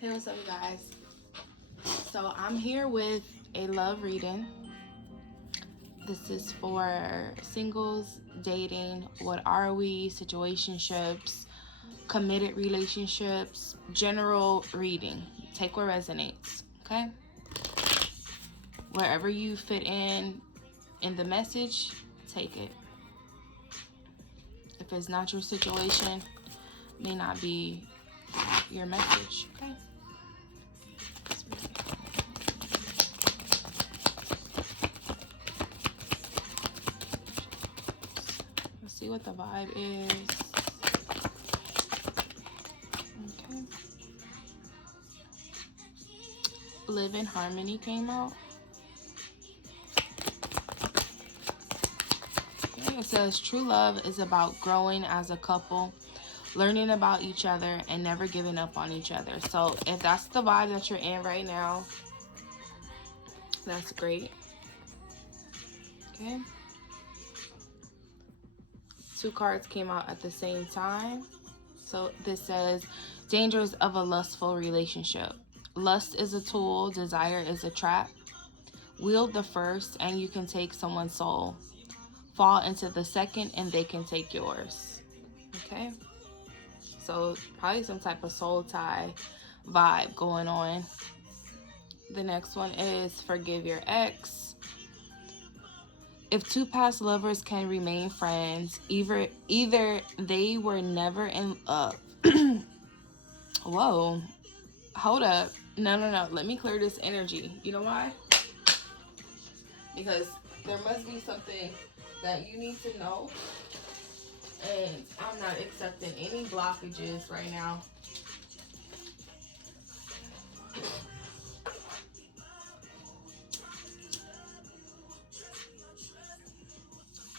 Hey, what's up, you guys? So I'm here with a love reading. This is for singles, dating, what are we, situationships, committed relationships, general reading. Take what resonates, okay? Wherever you fit in the message, take it. If it's not your situation, may not be your message, okay? Let's see what the vibe is. Okay. Live in Harmony came out. Okay, it says true love is about growing as a couple, learning about each other, and never giving up on each other. So if that's the vibe that you're in right now, that's great. Okay. Two cards came out at the same time. So this says dangers of a lustful relationship. Lust is a tool, desire is a trap. Wield the first and you can take someone's soul. Fall into the second and they can take yours. Okay. So probably some type of soul tie vibe going on. The next one is forgive your ex. If two past lovers can remain friends, either they were never in whoa, hold up. No. Let me clear this energy. You know why? Because there must be something that you need to know. And I'm not accepting any blockages right now.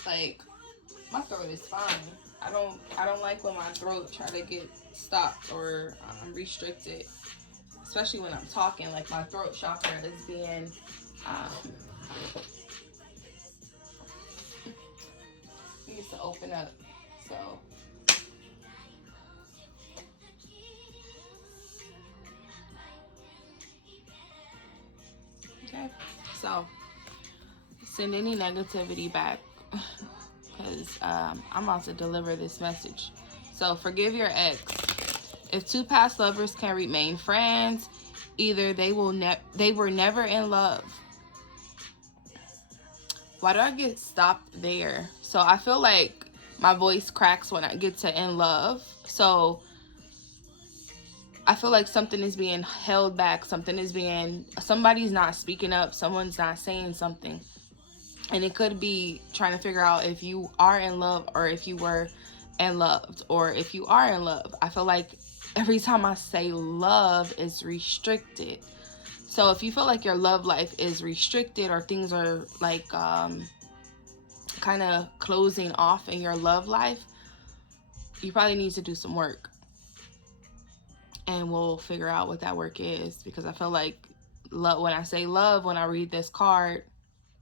Like, my throat is fine. I don't like when my throat try to get stopped or restricted, especially when I'm talking. Like, my throat chakra is being needs to open up. So okay, so send any negativity back because I'm about to deliver this message. So forgive your ex. If two past lovers can remain friends, either they were never in love. Why do I get stopped there? So I feel like my voice cracks when I get to in love. So I feel like something is being held back. Somebody's not speaking up. Someone's not saying something. And it could be trying to figure out if you are in love or if you were in loved or if you are in love. I feel like every time I say love is restricted. So if you feel like your love life is restricted or things are like kind of closing off in your love life, you probably need to do some work. And we'll figure out what that work is, because I feel like when I say love, when I read this card,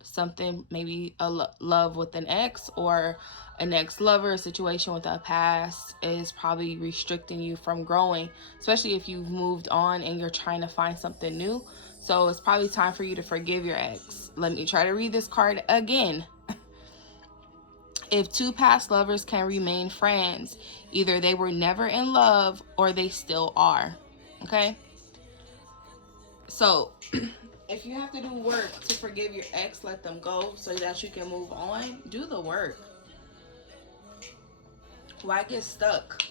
something maybe love with an ex or an ex-lover, a situation with a past is probably restricting you from growing, especially if you've moved on and you're trying to find something new. So it's probably time for you to forgive your ex. Let me try to read this card again. If two past lovers can remain friends, either they were never in love or they still are. Okay? So if you have to do work to forgive your ex, let them go so that you can move on. Do the work. Why get stuck?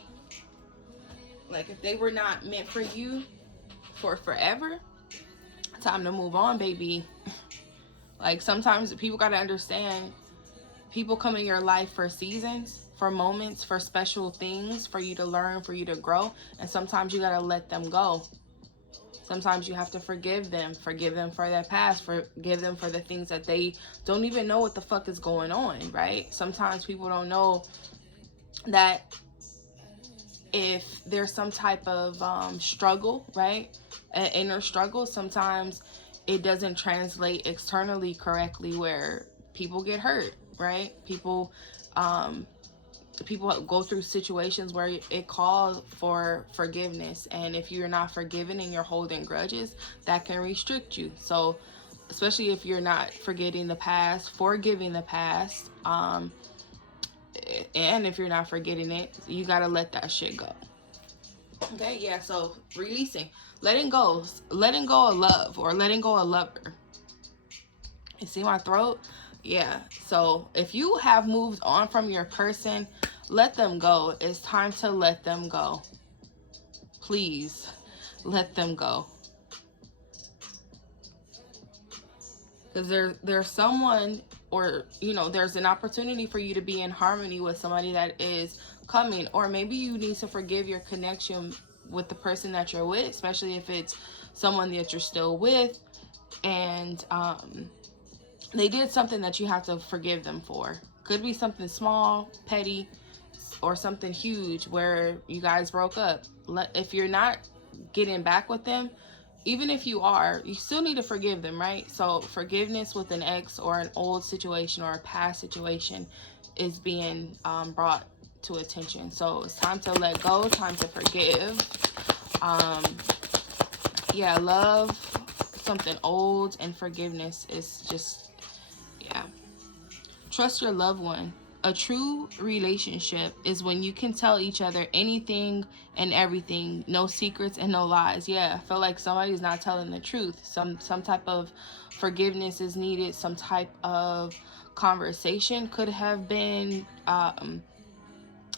Like, if they were not meant for you for forever, time to move on, baby. Like, sometimes people got to understand, people come in your life for seasons, for moments, for special things, for you to learn, for you to grow. And sometimes you got to let them go. Sometimes you have to forgive them for their past, forgive them for the things that they don't even know what the fuck is going on, right? Sometimes people don't know that if there's some type of struggle, right? An inner struggle, sometimes it doesn't translate externally correctly, where people get hurt, right? People people go through situations where it calls for forgiveness, and if you're not forgiven and you're holding grudges, that can restrict you. So especially if you're not forgiving the past, and if you're not forgetting it, you got to let that shit go. Okay, yeah, so releasing, letting go of love, or letting go of lover. You see my throat? Yeah, so if you have moved on from your person, let them go. It's time to let them go. Please, let them go. Because there's someone, or there's an opportunity for you to be in harmony with somebody that is coming, or maybe you need to forgive your connection with the person that you're with, especially if it's someone that you're still with, and they did something that you have to forgive them for. Could be something small, petty, or something huge where you guys broke up. If you're not getting back with them, even if you are, you still need to forgive them, right? So forgiveness with an ex or an old situation or a past situation is being brought to attention. So it's time to let go, time to forgive. Yeah, love something old, and forgiveness is just, yeah. Trust your loved one. A true relationship is when you can tell each other anything and everything, no secrets and no lies. Yeah, I feel like somebody's not telling the truth. Some type of forgiveness is needed. Some type of conversation could have been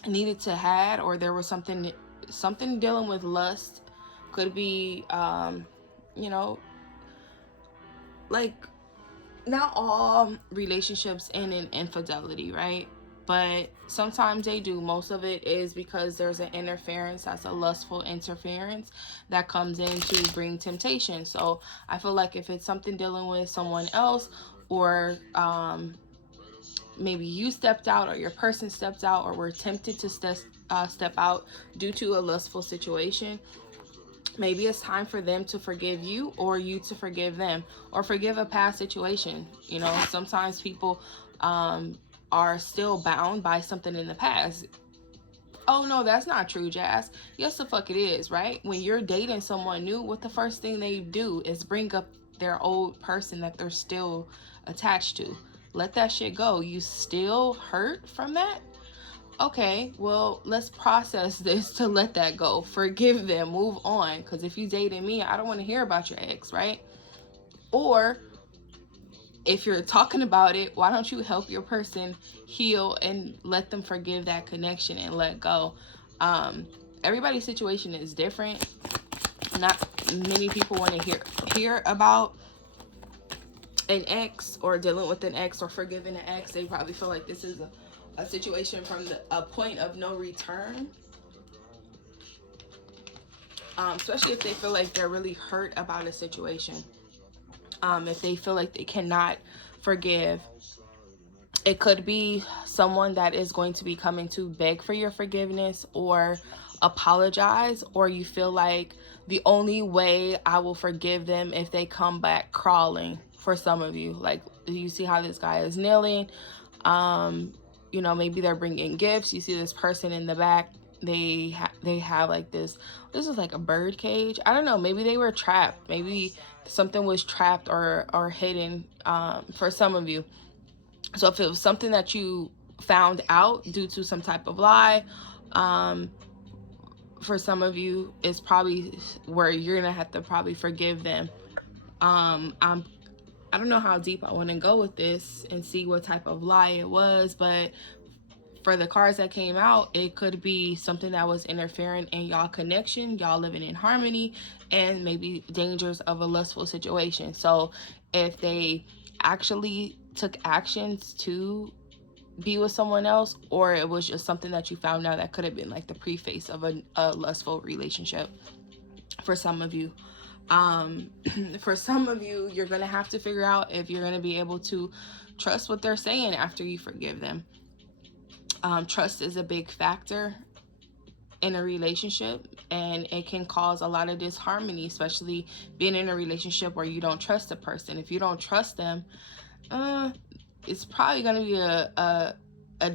needed to had, or there was something dealing with lust. Could be like, not all relationships end in infidelity, right? But sometimes they do. Most of it is because there's an interference, that's a lustful interference that comes in to bring temptation. So I feel like if it's something dealing with someone else, or maybe you stepped out, or your person stepped out, or were tempted to step out due to a lustful situation, maybe it's time for them to forgive you, or you to forgive them, or forgive a past situation. Sometimes people are still bound by something in the past. Oh no, that's not true, Jazz. Yes, the fuck it is, right? When you're dating someone new, what the first thing they do is bring up their old person that they're still attached to. Let that shit go. You still hurt from that? Okay, well, let's process this to let that go. Forgive them, move on. Because if you dated me, I don't want to hear about your ex, right? Or if you're talking about it, why don't you help your person heal and let them forgive that connection and let go? Everybody's situation is different. Not many people want to hear about an ex, or dealing with an ex, or forgiving an ex. They probably feel like this is a situation from a point of no return, especially if they feel like they're really hurt about a situation. If they feel like they cannot forgive, it could be someone that is going to be coming to beg for your forgiveness or apologize, or you feel like the only way I will forgive them if they come back crawling. For some of you, like, you see how this guy is kneeling. Maybe they're bringing gifts. You see this person in the back. They have like this is like a bird cage. I don't know. Maybe they were trapped. Maybe something was trapped or hidden for some of you. So if it was something that you found out due to some type of lie, for some of you, it's probably where you're gonna have to probably forgive them. I don't know how deep I want to go with this and see what type of lie it was, but for the cards that came out, it could be something that was interfering in y'all connection, y'all living in harmony, and maybe dangers of a lustful situation. So if they actually took actions to be with someone else, or it was just something that you found out that could have been like the preface of a lustful relationship for some of you. For some of you, you're going to have to figure out if you're going to be able to trust what they're saying after you forgive them. Trust is a big factor in a relationship, and it can cause a lot of disharmony, especially being in a relationship where you don't trust a person. If you don't trust them, it's probably going to be a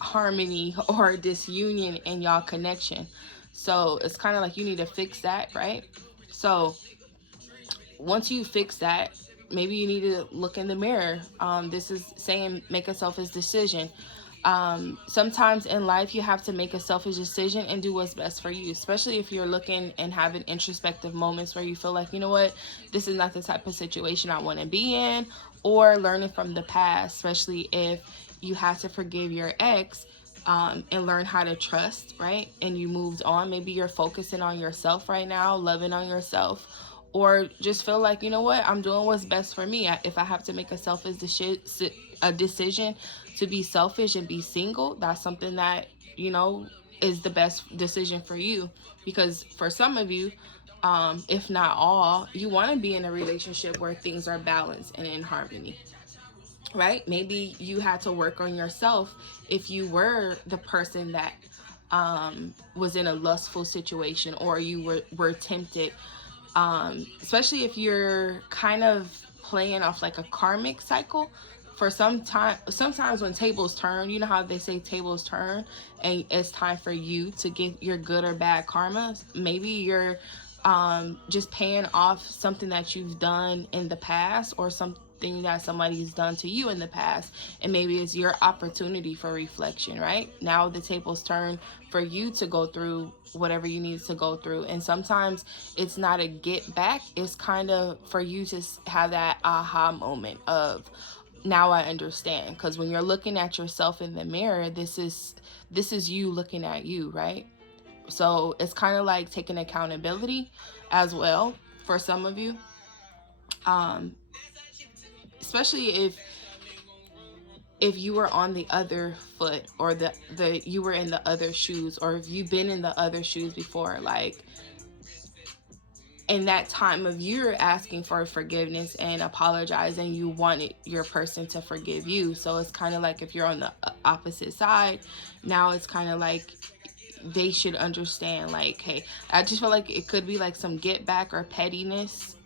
harmony or disunion in y'all connection. So it's kind of like you need to fix that, right? So once you fix that, maybe you need to look in the mirror. This is saying make a selfish decision. Sometimes in life you have to make a selfish decision and do what's best for you, especially if you're looking and having introspective moments where you feel like, you know what, this is not the type of situation I want to be in, or learning from the past, especially if you have to forgive your ex, and learn how to trust, right? And you moved on. Maybe you're focusing on yourself right now, loving on yourself, or just feel like, you know what, I'm doing what's best for me. If I have to make a selfish decision to be selfish and be single, that's something that, you know, is the best decision for you. Because for some of you, if not all, you want to be in a relationship where things are balanced and in harmony, right? Maybe you had to work on yourself if you were the person that was in a lustful situation, or you were tempted, especially if you're kind of playing off like a karmic cycle. For sometimes when tables turn, you know how they say tables turn, and it's time for you to get your good or bad karma. Maybe you're just paying off something that you've done in the past, or something that somebody's done to you in the past, and maybe it's your opportunity for reflection. Right now the tables turn for you to go through whatever you need to go through, and sometimes it's not a get back, it's kind of for you to have that aha moment of, now I understand. Because when you're looking at yourself in the mirror, this is you looking at you, right? So it's kind of like taking accountability as well for some of you, especially if you were on the other foot, or the you were in the other shoes, or if you've been in the other shoes before, like in that time of you're asking for forgiveness and apologizing, you wanted your person to forgive you. So it's kind of like if you're on the opposite side, now it's kind of like they should understand, like, hey, I just feel like it could be like some get back or pettiness,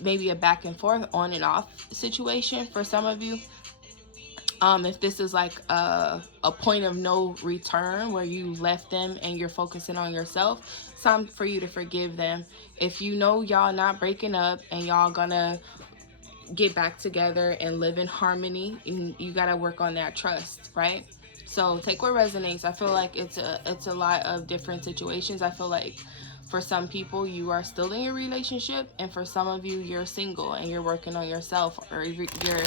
maybe a back and forth, on and off situation for some of you. If this is like a point of no return where you left them and you're focusing on yourself, it's time for you to forgive them. If you know y'all not breaking up and y'all gonna get back together and live in harmony, and you gotta work on that trust, right? So take what resonates. I feel like it's a lot of different situations. I feel like for some people you are still in your relationship, and for some of you you're single and you're working on yourself, or you're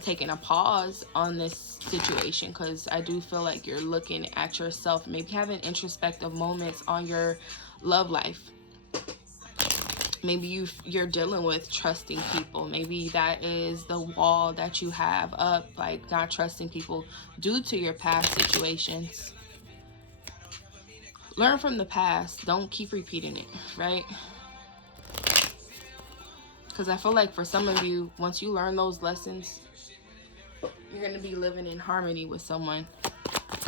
taking a pause on this situation, because I do feel like you're looking at yourself, maybe having introspective moments on your love life. Maybe you're dealing with trusting people. Maybe that is the wall that you have up, like not trusting people due to your past situations. Learn from the past. Don't keep repeating it, right? Because I feel like for some of you, once you learn those lessons, you're going to be living in harmony with someone.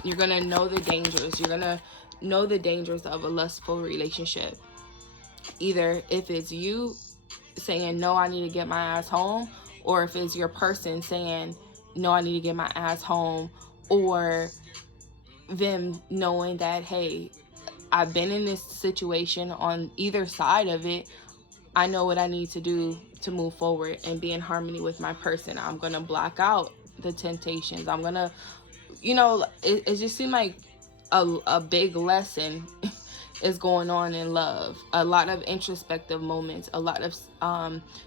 You're going to know the dangers. You're going to know the dangers of a lustful relationship. Either if it's you saying, no, I need to get my ass home, or if it's your person saying, no, I need to get my ass home, or them knowing that, hey, I've been in this situation, on either side of it, I know what I need to do to move forward and be in harmony with my person. I'm going to block out the temptations. I'm going to, you know, it just seemed like a big lesson is going on in love. A lot of introspective moments, a lot of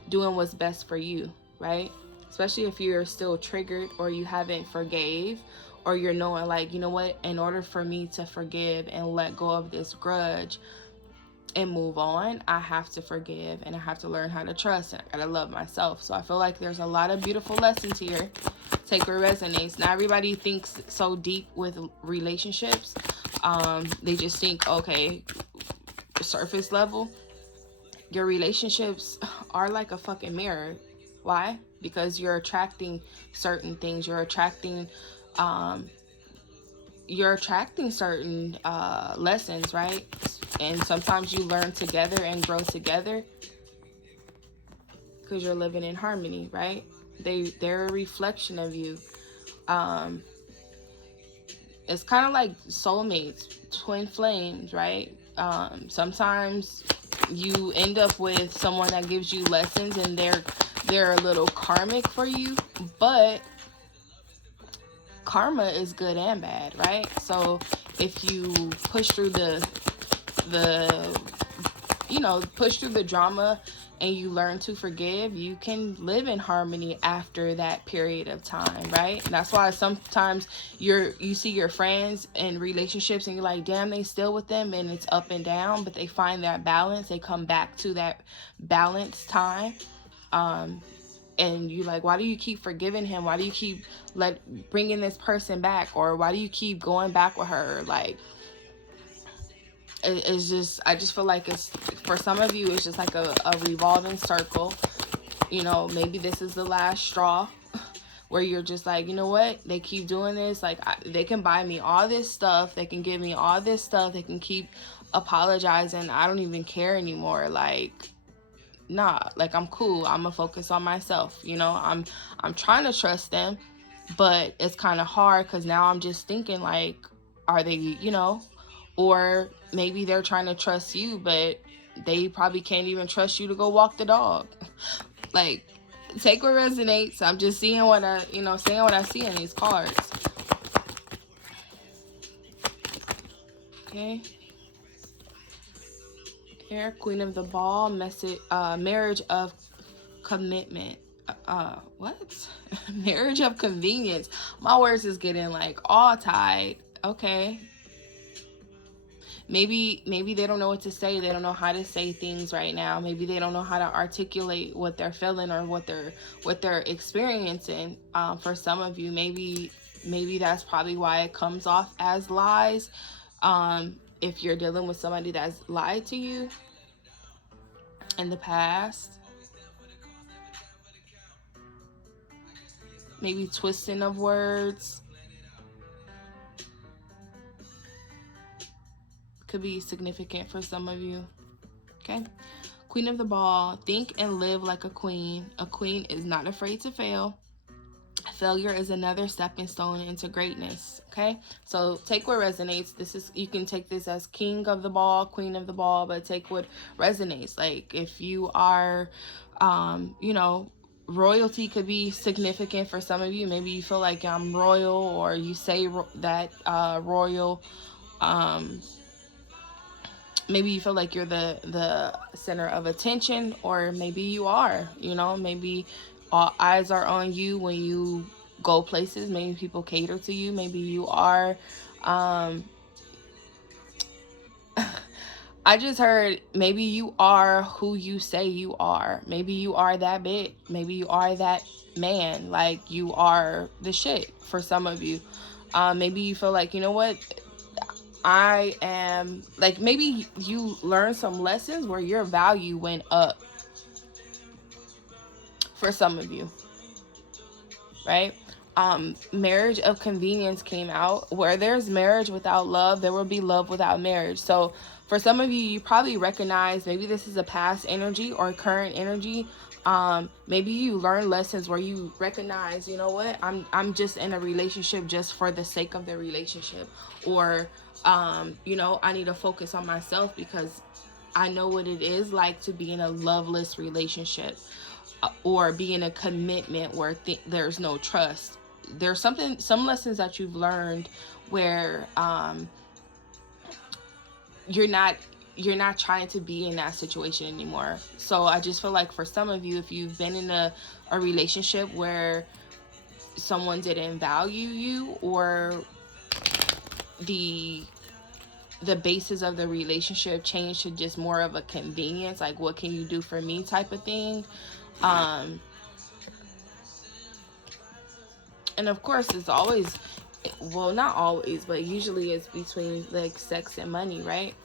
doing what's best for you, right? Especially if you're still triggered, or you haven't forgave, or you're knowing like, you know what, in order for me to forgive and let go of this grudge and move on, I have to forgive, and I have to learn how to trust, and I gotta love myself. So I feel like there's a lot of beautiful lessons here. Take what resonates. Not everybody thinks so deep with relationships. They just think, okay, surface level. Your relationships are like a fucking mirror. Why? Because you're attracting certain things. You're attracting certain lessons, right? And sometimes you learn together and grow together because you're living in harmony, right? They're a reflection of you. it's kind of like soulmates, twin flames, right? Sometimes you end up with someone that gives you lessons, and they're a little karmic for you, but karma is good and bad, right? So if you push through the push through the drama and you learn to forgive, you can live in harmony after that period of time, right? And that's why sometimes you see your friends in relationships and you're like, damn, they still with them, and it's up and down, but they find that balance. They come back to that balance time. And you like, why do you keep forgiving him? Why do you keep bringing this person back? Or why do you keep going back with her? Like, it's just, I just feel like it's, for some of you, it's just like a revolving circle. You know, maybe this is the last straw where you're just like, you know what? They keep doing this. Like, they can buy me all this stuff. They can give me all this stuff. They can keep apologizing. I don't even care anymore. Like, nah, like, I'm cool. I'm gonna focus on myself. You know, I'm trying to trust them, but it's kind of hard because now I'm just thinking like, are they, you know, or maybe they're trying to trust you, but they probably can't even trust you to go walk the dog. Like, take what resonates. I'm just seeing what saying what I see in these cards. Okay. Here, Queen of the Ball, message, marriage of commitment. What? Marriage of convenience. My words is getting like all tied. Okay. Maybe they don't know what to say. They don't know how to say things right now. Maybe they don't know how to articulate what they're feeling or what they're experiencing. For some of you, maybe that's probably why it comes off as lies. If you're dealing with somebody that's lied to you in the past, maybe twisting of words could be significant for some of you. Okay. Queen of the Ball, think and live like a queen. A queen is not afraid to fail. Failure is another stepping stone into greatness. Okay, so take what resonates. This is, you can take this as king of the ball, queen of the ball, but take what resonates. Like, if you are royalty could be significant for some of you. Maybe you feel like I'm royal, or you say that royal. Maybe you feel like you're the center of attention, or maybe you are, maybe all eyes are on you when you go places. Maybe people cater to you. Maybe you are, I just heard, maybe you are who you say you are. Maybe you are that bitch. Maybe you are that man. Like, you are the shit for some of you. Maybe you feel like, you know what? I am, like, maybe you learned some lessons where your value went up for some of you, right? Marriage of convenience came out. Where there's marriage without love, there will be love without marriage. So for some of you, you probably recognize, maybe this is a past energy or current energy. Maybe you learn lessons where you recognize, you know what, I'm just in a relationship just for the sake of the relationship, or I need to focus on myself because I know what it is like to be in a loveless relationship, or be in a commitment where there's no trust. There's some lessons that you've learned where you're not trying to be in that situation anymore. So I just feel like for some of you, if you've been in a relationship where someone didn't value you, or the basis of the relationship changed to just more of a convenience, like, what can you do for me type of thing. And of course, it's always, well, not always, but usually it's between like sex and money, right?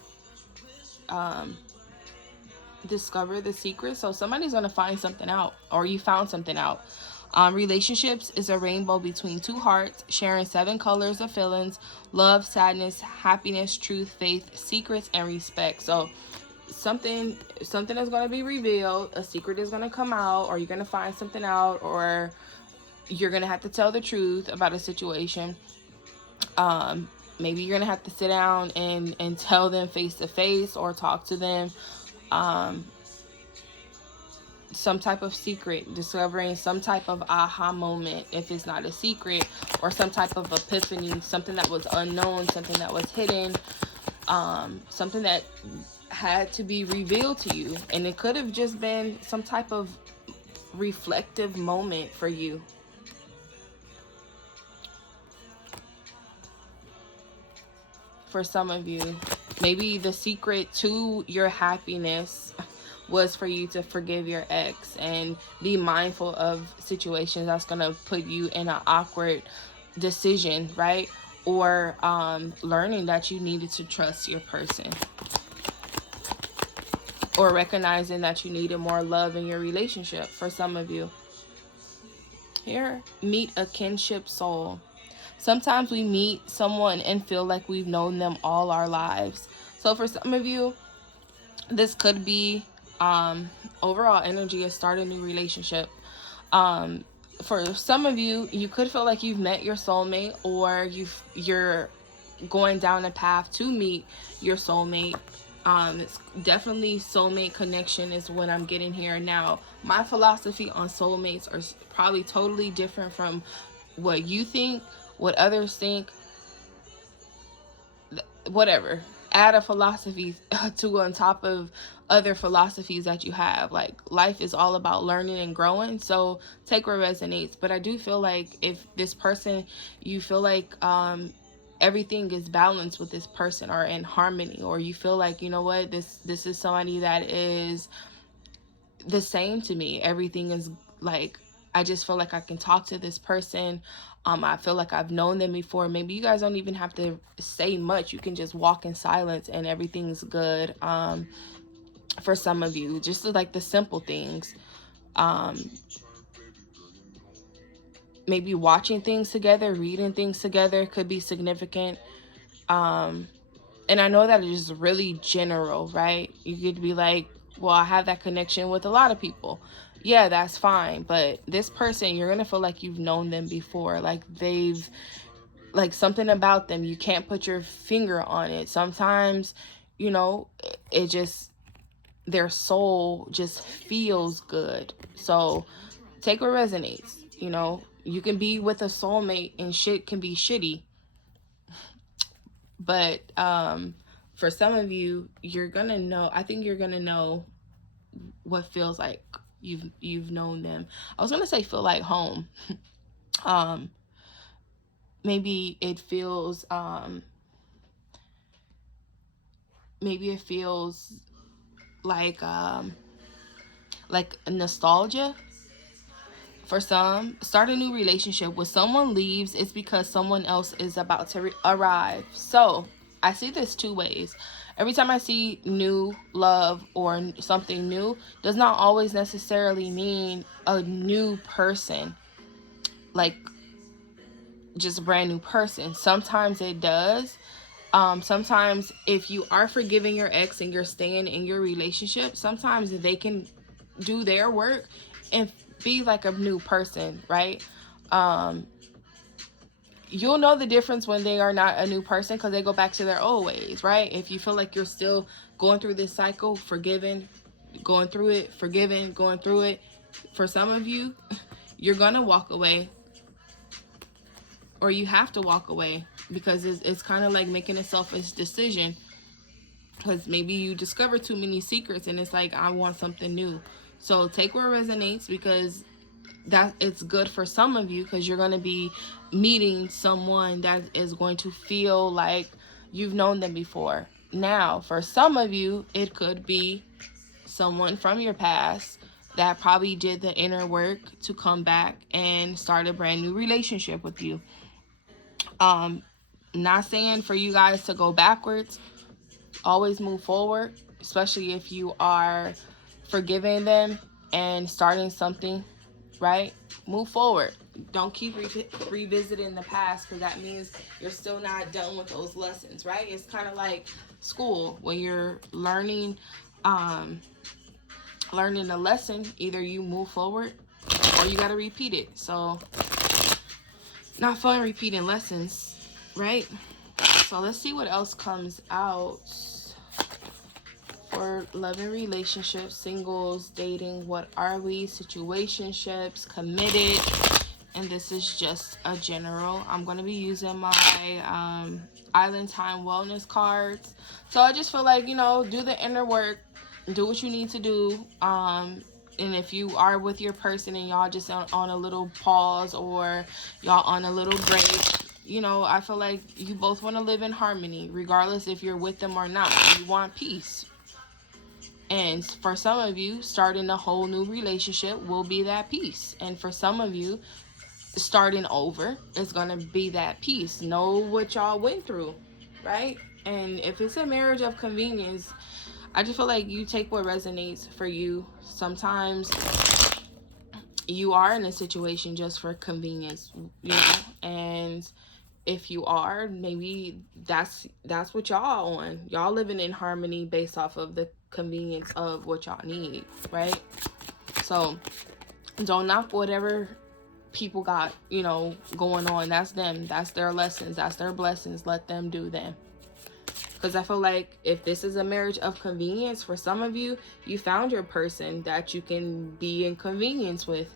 Discover the secret. So somebody's going to find something out, or you found something out. Relationships is a rainbow between two hearts, sharing 7 colors of feelings: love, sadness, happiness, truth, faith, secrets, and respect. So something is going to be revealed, a secret is going to come out, or you're going to find something out, or you're going to have to tell the truth about a situation. Maybe you're gonna have to sit down and tell them face to face, or talk to them. Some type of secret, discovering some type of aha moment, if it's not a secret, or some type of epiphany, something that was unknown, something that was hidden, something that had to be revealed to you. And it could have just been some type of reflective moment for you. For some of you, maybe the secret to your happiness was for you to forgive your ex and be mindful of situations that's going to put you in an awkward decision, right? Or learning that you needed to trust your person, or recognizing that you needed more love in your relationship. For some of you here, meet a kinship soul. Sometimes we meet someone and feel like we've known them all our lives. So for some of you, this could be overall energy of start a new relationship. For some of you, you could feel like you've met your soulmate, or you're going down a path to meet your soulmate. It's definitely soulmate connection is what I'm getting here. Now, my philosophy on soulmates are probably totally different from what you think, what others think, whatever. Add a philosophy to on top of other philosophies that you have. Like, life is all about learning and growing, so take what resonates. But I do feel like if this person, you feel like everything is balanced with this person, or in harmony, or you feel like, you know what, this is somebody that is the same to me. Everything is like, I just feel like I can talk to this person. I feel like I've known them before. Maybe you guys don't even have to say much. You can just walk in silence and everything's good. For some of you, just like the simple things. Maybe watching things together, reading things together could be significant. And I know that it is really general, right? You could be like, well, I have that connection with a lot of people. Yeah, that's fine. But this person, you're going to feel like you've known them before. Like like something about them, you can't put your finger on it. Sometimes, you know, it just, their soul just feels good. So take what resonates. You know, you can be with a soulmate and shit can be shitty. But for some of you, you're going to know, I think you're going to know what feels like you've known them. I was gonna say feel like home. Maybe it feels like nostalgia. For some, start a new relationship. When someone leaves, it's because someone else is about to arrive. So I see this two ways. Every time I see new love or something new, does not always necessarily mean a new person, like just a brand new person. Sometimes it does. Sometimes if you are forgiving your ex and you're staying in your relationship, sometimes they can do their work and be like a new person, right? You'll know the difference when they are not a new person because they go back to their old ways, right? If you feel like you're still going through this cycle, forgiving, going through it, forgiving, going through it, for some of you, you're gonna walk away, or you have to walk away, because it's kind of like making a selfish decision, because maybe you discover too many secrets and it's like, I want something new. So take what resonates, because that it's good for some of you, because you're going to be meeting someone that is going to feel like you've known them before. Now, for some of you, it could be someone from your past that probably did the inner work to come back and start a brand new relationship with you. Not saying for you guys to go backwards. Always move forward, especially if you are forgiving them and starting something, right? Move forward. Don't keep revisiting the past, because that means you're still not done with those lessons, right? It's kind of like school. When you're learning a lesson, either you move forward or you got to repeat it. So not fun repeating lessons, right? So let's see what else comes out for love and relationships, singles, dating. What are we? Situationships, committed. And this is just a general. I'm going to be using my Island Time Wellness cards. So I just feel like, you know, do the inner work. Do what you need to do. And if you are with your person and y'all just on a little pause or y'all on a little break, you know, I feel like you both want to live in harmony, regardless if you're with them or not. You want peace. And for some of you, starting a whole new relationship will be that peace. And for some of you, starting over is going to be that peace. Know what y'all went through, right? And if it's a marriage of convenience, I just feel like you take what resonates for you. Sometimes you are in a situation just for convenience, you know, and if you are, maybe that's what y'all on. Y'all living in harmony based off of the convenience of what y'all need, right? So don't knock whatever people got, you know, going on. That's them. That's their lessons. That's their blessings. Let them do them. Because I feel like if this is a marriage of convenience, for some of you, you found your person that you can be in convenience with.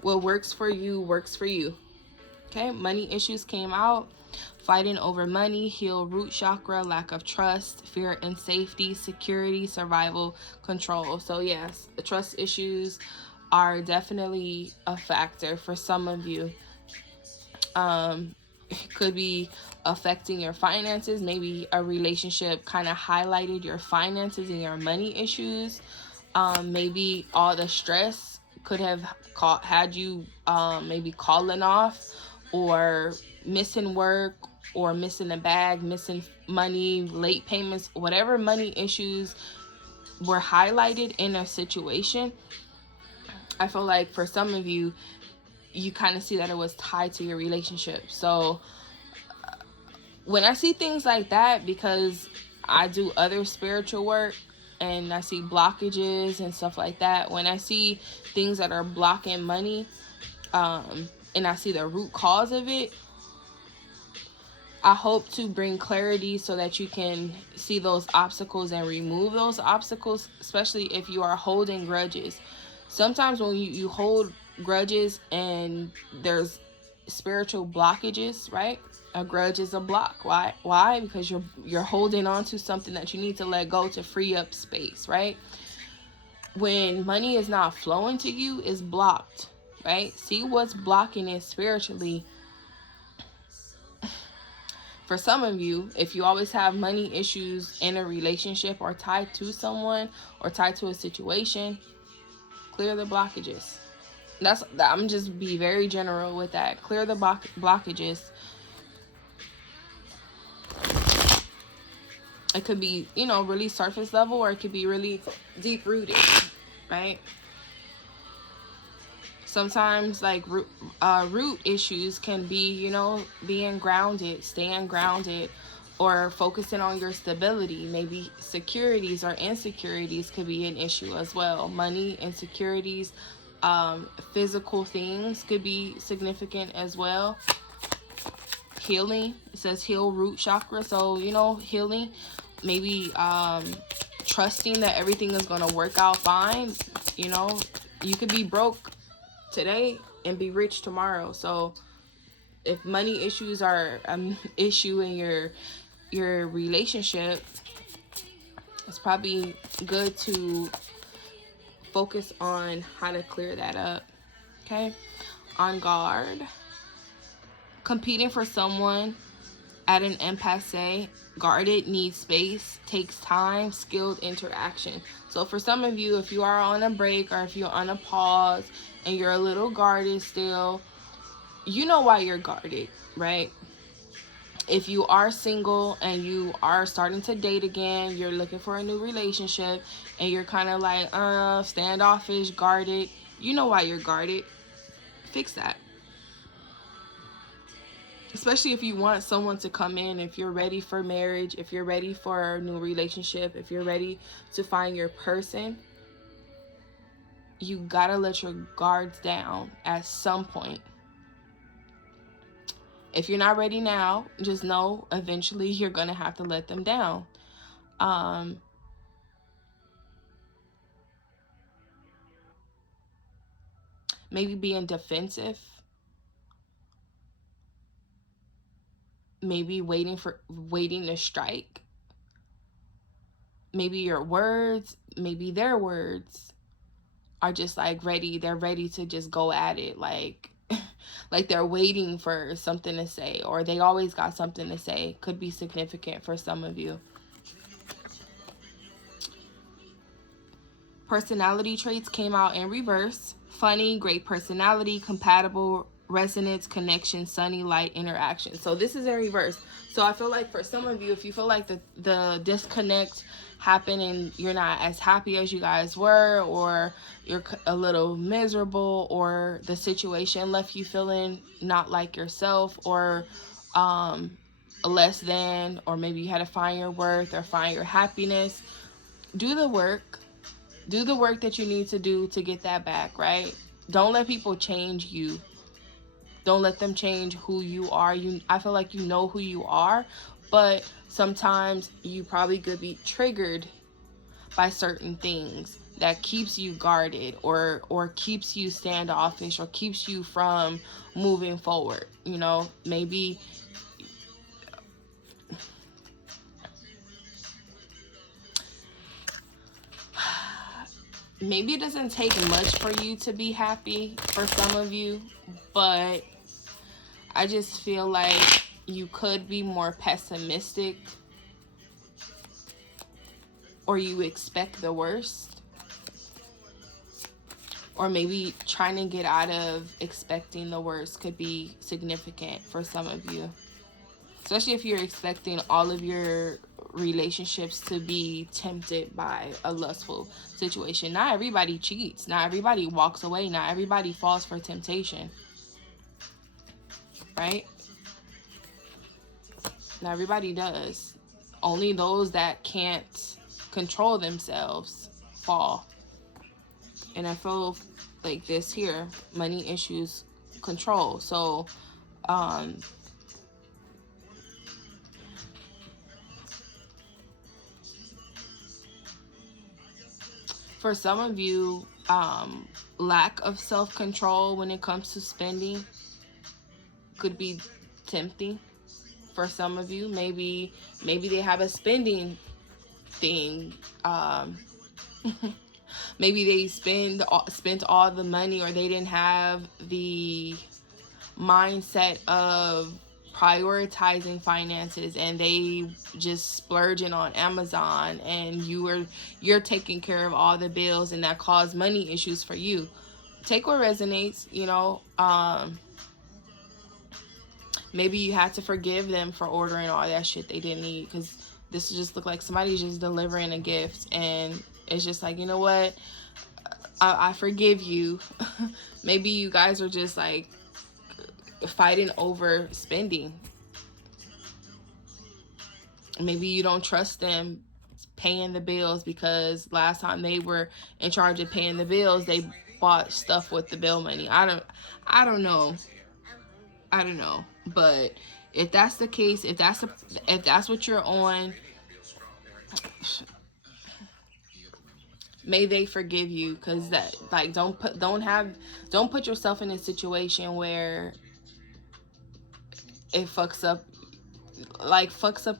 What works for you, works for you. Okay, money issues came out. Fighting over money, heal root chakra, lack of trust, fear and safety, security, survival, control. So yes, the trust issues are definitely a factor for some of you. It could be affecting your finances. Maybe a relationship kind of highlighted your finances and your money issues. Maybe all the stress could have had you maybe calling off or missing work or missing a bag, missing money, late payments, whatever money issues were highlighted in a situation. I feel like for some of you, you kind of see that it was tied to your relationship. So when I see things like that, because I do other spiritual work and I see blockages and stuff like that, when I see things that are blocking money, and I see the root cause of it, I hope to bring clarity so that you can see those obstacles and remove those obstacles, especially if you are holding grudges. Sometimes when you hold grudges and there's spiritual blockages, right? A grudge is a block. Why? Because you're holding on to something that you need to let go to free up space, right? When money is not flowing to you, it's blocked, right? See what's blocking it spiritually. For some of you, if you always have money issues in a relationship or tied to someone or tied to a situation, clear the blockages. I'm just be very general with that. Clear the blockages. It could be, you know, really surface level, or it could be really deep rooted, right? Sometimes like root issues can be, you know, being grounded, staying grounded, or focusing on your stability. Maybe securities or insecurities could be an issue as well. Money, insecurities, physical things could be significant as well. Healing, it says heal root chakra. So, you know, healing, maybe trusting that everything is going to work out fine. You know, you could be broke today and be rich tomorrow. So if money issues are an issue in your relationship, it's probably good to focus on how to clear that up. Okay, on guard. Competing for someone at an impasse, guarded, needs space, takes time, skilled interaction. So for some of you, if you are on a break or if you're on a pause and you're a little guarded still, you know why you're guarded, right? If you are single and you are starting to date again, you're looking for a new relationship and you're kind of like standoffish, guarded, you know why you're guarded. Fix that. Especially if you want someone to come in, if you're ready for marriage, if you're ready for a new relationship, if you're ready to find your person, you gotta let your guards down at some point. If you're not ready now, just know eventually you're going to have to let them down. Maybe being defensive. Maybe waiting to strike. Maybe your words, maybe their words are just like ready. They're ready to just go at it. Like they're waiting for something to say, or they always got something to say. Could be significant for some of you. Personality traits came out in reverse. Funny, great personality, compatible, resonance, connection, sunny, light, interaction. So this is in reverse. So I feel like for some of you, if you feel like the disconnect happened and you're not as happy as you guys were, or you're a little miserable, or the situation left you feeling not like yourself, or less than, or maybe you had to find your worth or find your happiness, do the work. Do the work that you need to do to get that back, right? Don't let people change you. Don't let them change who you are. I feel like you know who you are, but sometimes you probably could be triggered by certain things that keeps you guarded, or keeps you standoffish, or keeps you from moving forward. You know, maybe it doesn't take much for you to be happy for some of you, but I just feel like you could be more pessimistic, or you expect the worst, or maybe trying to get out of expecting the worst could be significant for some of you, especially if you're expecting all of your relationships to be tempted by a lustful situation. Not everybody cheats. Not everybody walks away. Not everybody falls for temptation. Right? Not everybody does. Only those that can't control themselves fall. And I feel like this here, money issues, control. So, for some of you, lack of self-control when it comes to spending could be tempting for some of you. Maybe they have a spending thing. Maybe they spent all the money, or they didn't have the mindset of prioritizing finances, and they just splurging on Amazon, and you're taking care of all the bills, and that caused money issues for you. Take what resonates, you know. Maybe you had to forgive them for ordering all that shit they didn't need, because this just looked like somebody's just delivering a gift, and it's just like, you know what, I forgive you. Maybe you guys are just like fighting over spending. Maybe you don't trust them paying the bills, because last time they were in charge of paying the bills, they bought stuff with the bill money. I don't know. But if that's the case, if that's what you're on, may they forgive you, because that, like, don't put yourself in a situation where it fucks up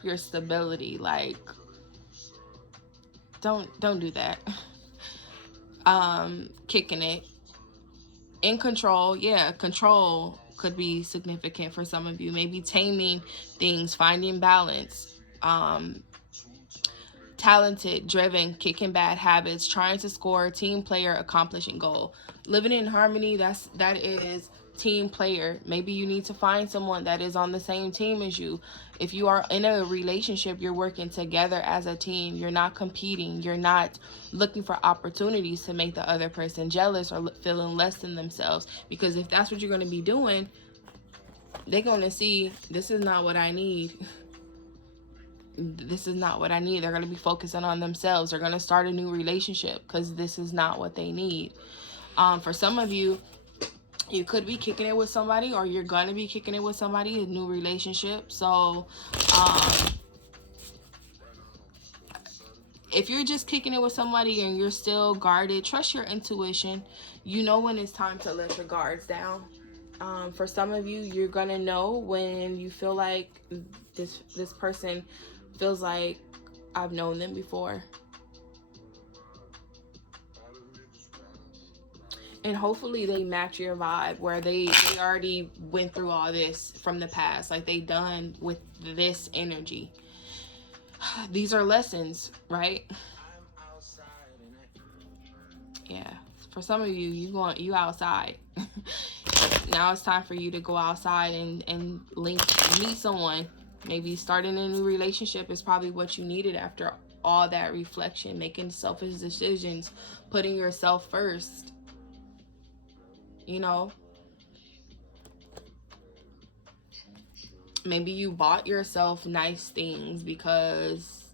your stability. Like, don't do that. Kicking it. In control, yeah, control could be significant for some of you. Maybe taming things, finding balance. Talented, driven, kicking bad habits, trying to score, team player, accomplishing goal. Living in harmony, that is team player. Maybe you need to find someone that is on the same team as you. If you are in a relationship, you're working together as a team. You're not competing. You're not looking for opportunities to make the other person jealous or feeling less than themselves. Because if that's what you're going to be doing, they're going to see, this is not what I need. This is not what I need. They're going to be focusing on themselves. They're going to start a new relationship because this is not what they need. For some of you, You could be kicking it with somebody, or you're gonna be kicking it with somebody, a new relationship. So if you're just kicking it with somebody and you're still guarded, trust your intuition. You know when it's time to let your guards down. For some of you, you're gonna know when you feel like this person feels like I've known them before. And hopefully they match your vibe, where they already went through all this from the past. Like, they done with this energy. These are lessons, right? Yeah. For some of you, you outside. Now it's time for you to go outside and meet someone. Maybe starting a new relationship is probably what you needed after all that reflection, making selfish decisions, putting yourself first. You know, maybe you bought yourself nice things because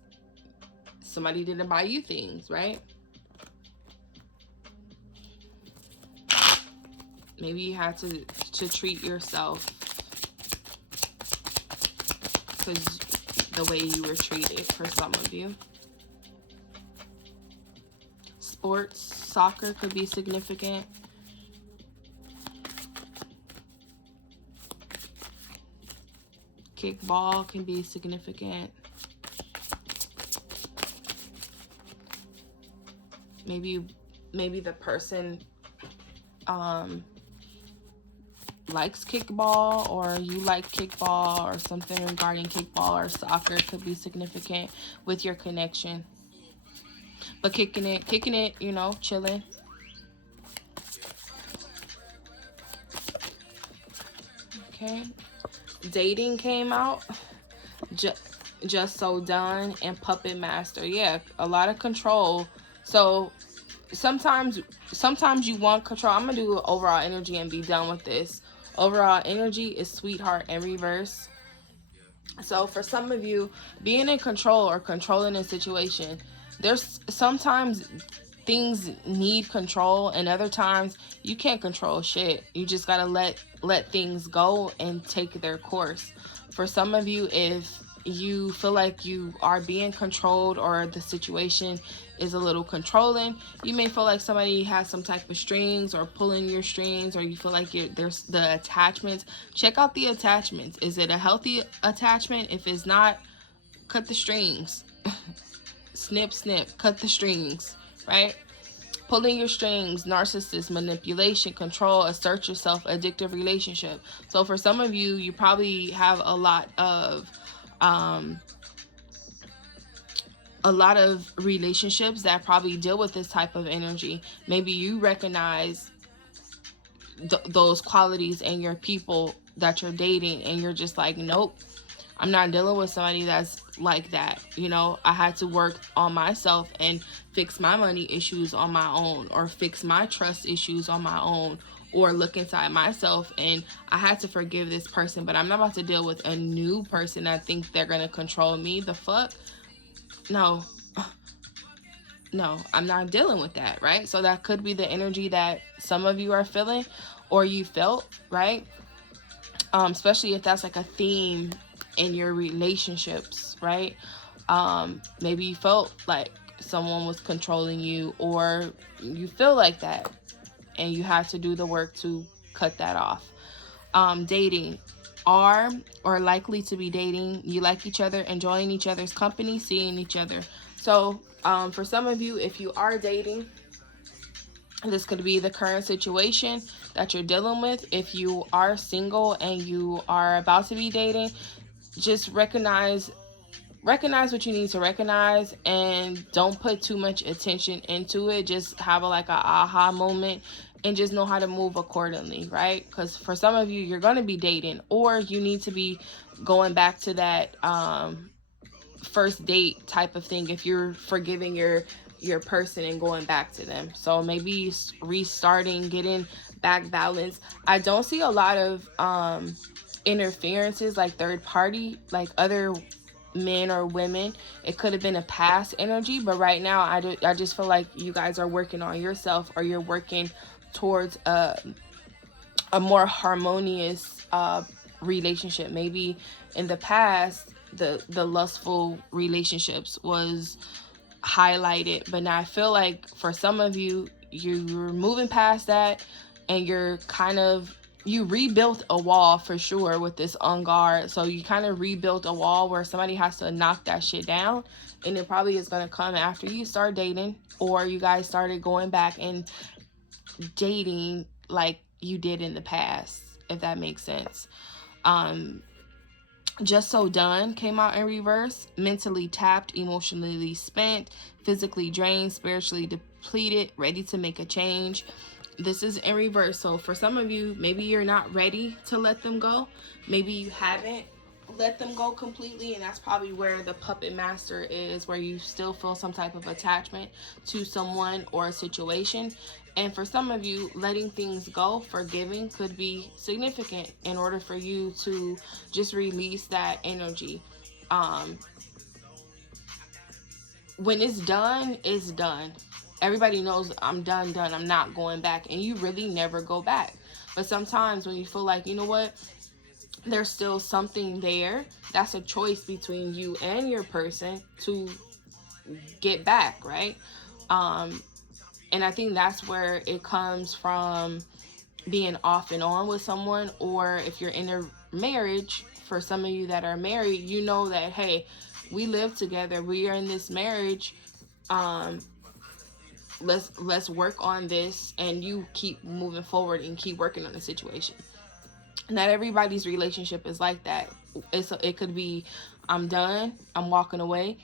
somebody didn't buy you things, right? Maybe you had to treat yourself because the way you were treated, for some of you. Sports, soccer could be significant. Kickball can be significant. Maybe the person likes kickball, or you like kickball, or something regarding kickball or soccer could be significant with your connection. But kicking it, you know, chilling. Okay. Dating came out. Just So Done and Puppet Master. Yeah, a lot of control. So sometimes you want control. I'm gonna do overall energy and be done with this. Overall energy is Sweetheart in reverse. So for some of you, being in control or controlling a situation, there's sometimes things need control, and other times you can't control shit. You just gotta let things go and take their course. For some of you, if you feel like you are being controlled, or the situation is a little controlling, you may feel like somebody has some type of strings or pulling your strings, or you feel like there's the attachments. Check out the attachments. Is it a healthy attachment? If it's not, cut the strings. Snip, cut the strings, right? Pulling your strings, narcissist, manipulation, control, assert yourself, addictive relationship. So for some of you, you probably have a lot of relationships that probably deal with this type of energy. Maybe you recognize those qualities in your people that you're dating, and you're just like, nope, I'm not dealing with somebody that's like that. You know, I had to work on myself and fix my money issues on my own, or fix my trust issues on my own, or look inside myself, and I had to forgive this person, but I'm not about to deal with a new person that thinks they're gonna control me. The fuck? No, I'm not dealing with that, right? So that could be the energy that some of you are feeling, or you felt, right? Especially if that's like a theme in your relationships, right? Maybe you felt like someone was controlling you, or you feel like that, and you have to do the work to cut that off. Dating, are or likely to be dating. You like each other, enjoying each other's company, seeing each other. So for some of you, if you are dating, this could be the current situation that you're dealing with. If you are single and you are about to be dating, just recognize what you need to recognize, and don't put too much attention into it. Just have a aha moment, and just know how to move accordingly, right? Because for some of you, you're going to be dating, or you need to be going back to that first date type of thing if you're forgiving your person and going back to them. So maybe restarting, getting back balance. I don't see a lot of interferences, like third party, like other men or women. It could have been a past energy, but right now I just feel like you guys are working on yourself, or you're working towards a more harmonious relationship. Maybe in the past the lustful relationships was highlighted, but now I feel like for some of you, you're moving past that, and you're kind of, you rebuilt a wall for sure with this on guard. So you kind of rebuilt a wall where somebody has to knock that shit down, and it probably is going to come after you start dating, or you guys started going back and dating like you did in the past, if that makes sense. Just So Done came out in reverse. Mentally tapped, emotionally spent, physically drained, spiritually depleted, ready to make a change. This is in reverse. So for some of you, maybe you're not ready to let them go. Maybe you haven't let them go completely, and that's probably where the puppet master is, where you still feel some type of attachment to someone or a situation. And for some of you, letting things go, forgiving, could be significant in order for you to just release that energy. When it's done, it's done. Everybody knows I'm done. I'm not going back. And you really never go back. But sometimes when you feel like, you know what, there's still something there, that's a choice between you and your person to get back, right? And I think that's where it comes from, being off and on with someone. Or if you're in a marriage, for some of you that are married, you know that, hey, we live together, we are in this marriage, let's work on this, and you keep moving forward and keep working on the situation. Not everybody's relationship is like that. It could be, I'm done, I'm walking away.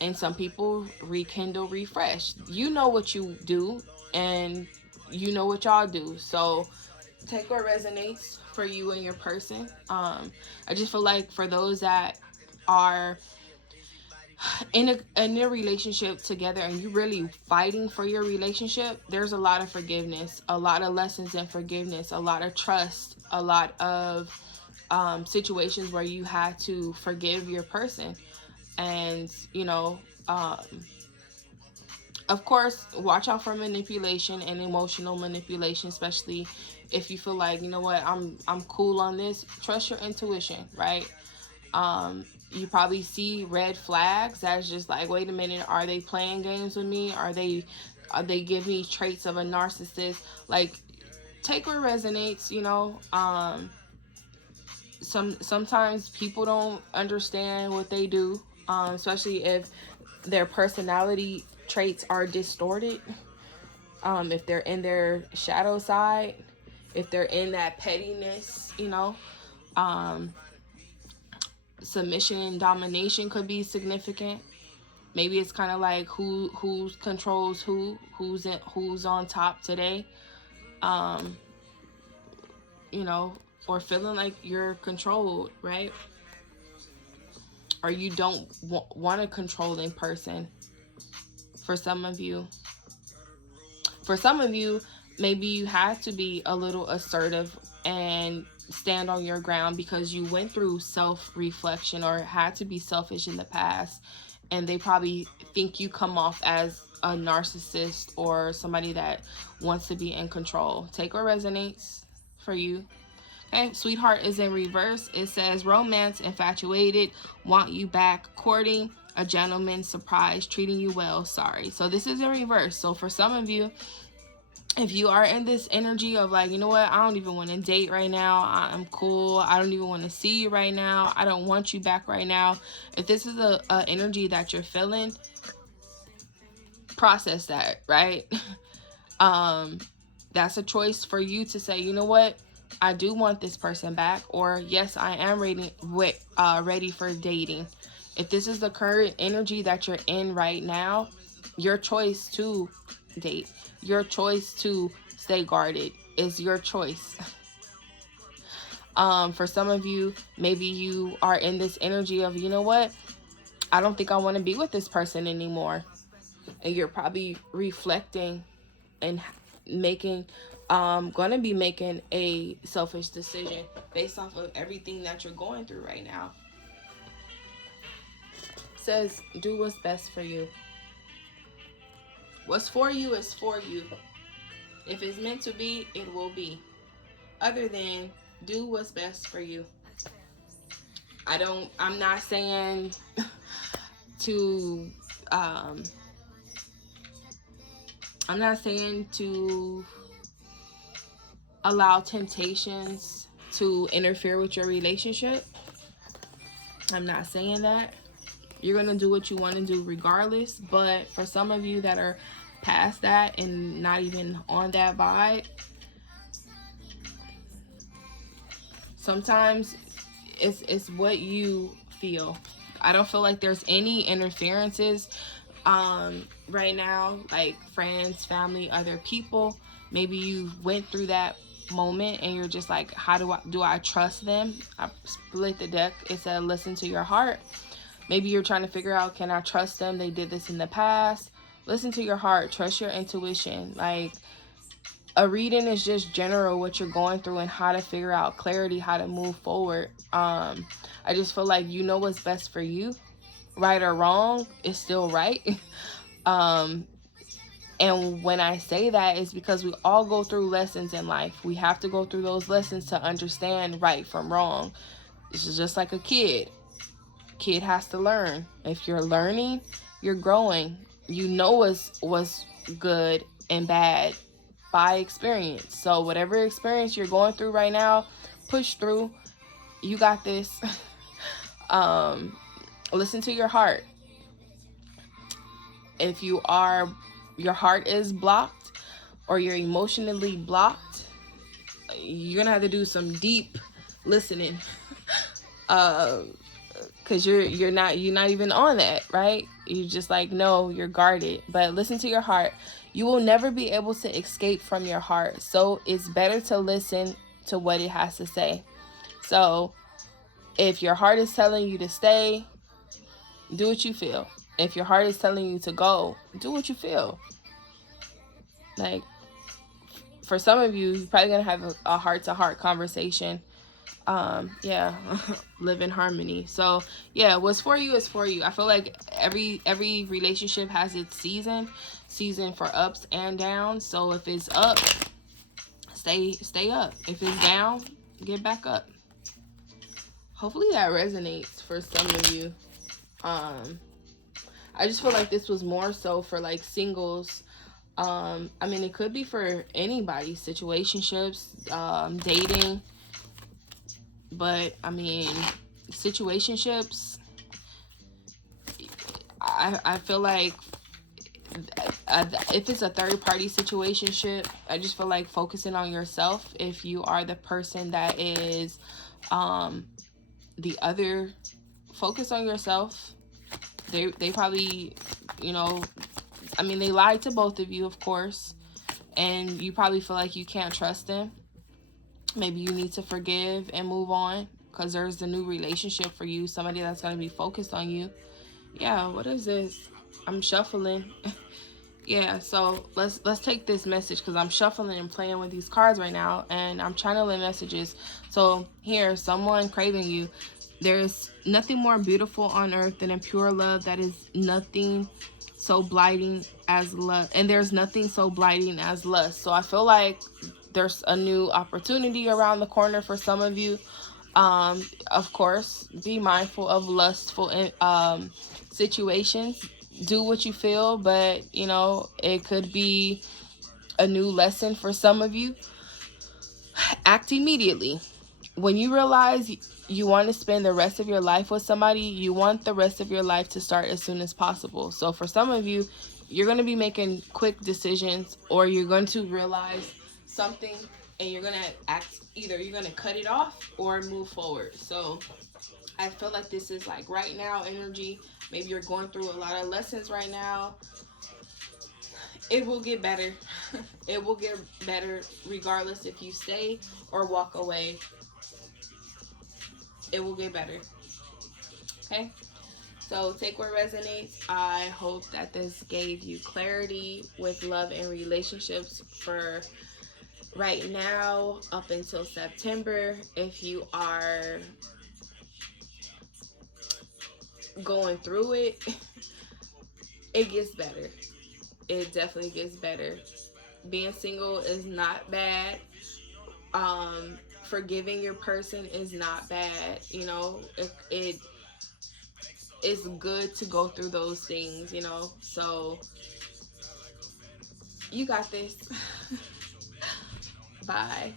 And some people rekindle, refresh. You know what you do, and you know what y'all do. So take what resonates for you and your person. I just feel like for those that are in a relationship together, and you really fighting for your relationship, there's a lot of forgiveness, a lot of lessons in forgiveness, a lot of trust, a lot of situations where you had to forgive your person. And of course, watch out for manipulation and emotional manipulation, especially if you feel like, you know what, I'm cool on this. Trust your intuition, right? You probably see red flags that's just like, wait a minute, are they playing games with me? Are they give me traits of a narcissist? Like, take what resonates, sometimes people don't understand what they do, especially if their personality traits are distorted, if they're in their shadow side, if they're in that pettiness, submission and domination could be significant. Maybe it's kind of like who controls who's on top today, or feeling like you're controlled, right? Or you don't want a controlling person. For some of you, maybe you had to be a little assertive and stand on your ground because you went through self-reflection or had to be selfish in the past, and they probably think you come off as a narcissist or somebody that wants to be in control. Take what resonates for you. Okay, Sweetheart is in reverse. It says romance, infatuated, want you back, courting, a gentleman, surprise, treating you well, sorry. So this is in reverse. So for some of you, if you are in this energy of like, you know what, I don't even want to date right now, I'm cool, I don't even want to see you right now, I don't want you back right now. If this is a energy that you're feeling, process that, right? That's a choice for you to say, you know what, I do want this person back, or yes, I am ready for dating. If this is the current energy that you're in right now, your choice to date, your choice to stay guarded is your choice. For some of you, maybe you are in this energy of, you know what, I don't think I want to be with this person anymore. And you're probably reflecting and gonna be making a selfish decision based off of everything that you're going through right now. It says, do what's best for you. What's for you is for you. If it's meant to be, it will be. other than do what's best for you. I'm not saying to, I'm not saying to allow temptations to interfere with your relationship. I'm not saying that. You're going to do what you want to do regardless. But for some of you that are past that and not even on that vibe, sometimes it's what you feel. I don't feel like there's any interferences right now, like friends, family, other people. Maybe you went through that moment and you're just like, how do I trust them? I split the deck. It said listen to your heart. Maybe you're trying to figure out, can I trust them? They did this in the past. Listen to your heart. Trust your intuition. Like, a reading is just general what you're going through and how to figure out clarity, how to move forward. I just feel like you know what's best for you. Right or wrong is still right. And when I say that, it's because we all go through lessons in life. We have to go through those lessons to understand right from wrong. This is just like a kid. Kid has to learn. If you're learning, you're growing. You know what's good and bad by experience. So whatever experience you're going through right now, push through. You got this. Listen to your heart. If your heart is blocked or you're emotionally blocked, you're gonna have to do some deep listening. Because you're not even on that, right? You just like, no, you're guarded. But listen to your heart. You will never be able to escape from your heart. So it's better to listen to what it has to say. So if your heart is telling you to stay, do what you feel. If your heart is telling you to go, do what you feel. Like, for some of you, you're probably going to have a heart-to-heart conversation. Yeah. Live in harmony. So yeah, what's for you is for you. I feel like every relationship has its season for ups and downs. So if it's up, stay up. If it's down, get back up. Hopefully that resonates for some of you. I just feel like this was more so for like singles. I mean, it could be for anybody, situationships, dating. But I mean, situationships, I feel like if it's a third party situationship, I just feel like focusing on yourself. If you are the person that is the other, focus on yourself. They probably, you know, I mean, they lied to both of you, of course, and you probably feel like you can't trust them. Maybe you need to forgive and move on because there's a new relationship for you, somebody that's going to be focused on you. Yeah, what is this? I'm shuffling. Yeah, so let's take this message because I'm shuffling and playing with these cards right now and I'm channeling messages. So here, someone craving you. There's nothing more beautiful on earth than a pure love that is nothing so blighting as love, and there's nothing so blighting as lust. So I feel like there's a new opportunity around the corner for some of you. Of course, be mindful of lustful situations. Do what you feel, but you know, it could be a new lesson for some of you. Act immediately. When you realize you want to spend the rest of your life with somebody, you want the rest of your life to start as soon as possible. So for some of you, you're going to be making quick decisions, or you're going to realize something and you're going to act, either you're going to cut it off or move forward. So I feel like this is like right now energy. Maybe you're going through a lot of lessons right now. It will get better. It will get better regardless if you stay or walk away. It will get better. Okay? So take what resonates. I hope that this gave you clarity with love and relationships for right now up until September. If you are going through it, it gets better. It definitely gets better. Being single is not bad. Forgiving your person is not bad. You know, it's good to go through those things, you know. So you got this. Bye.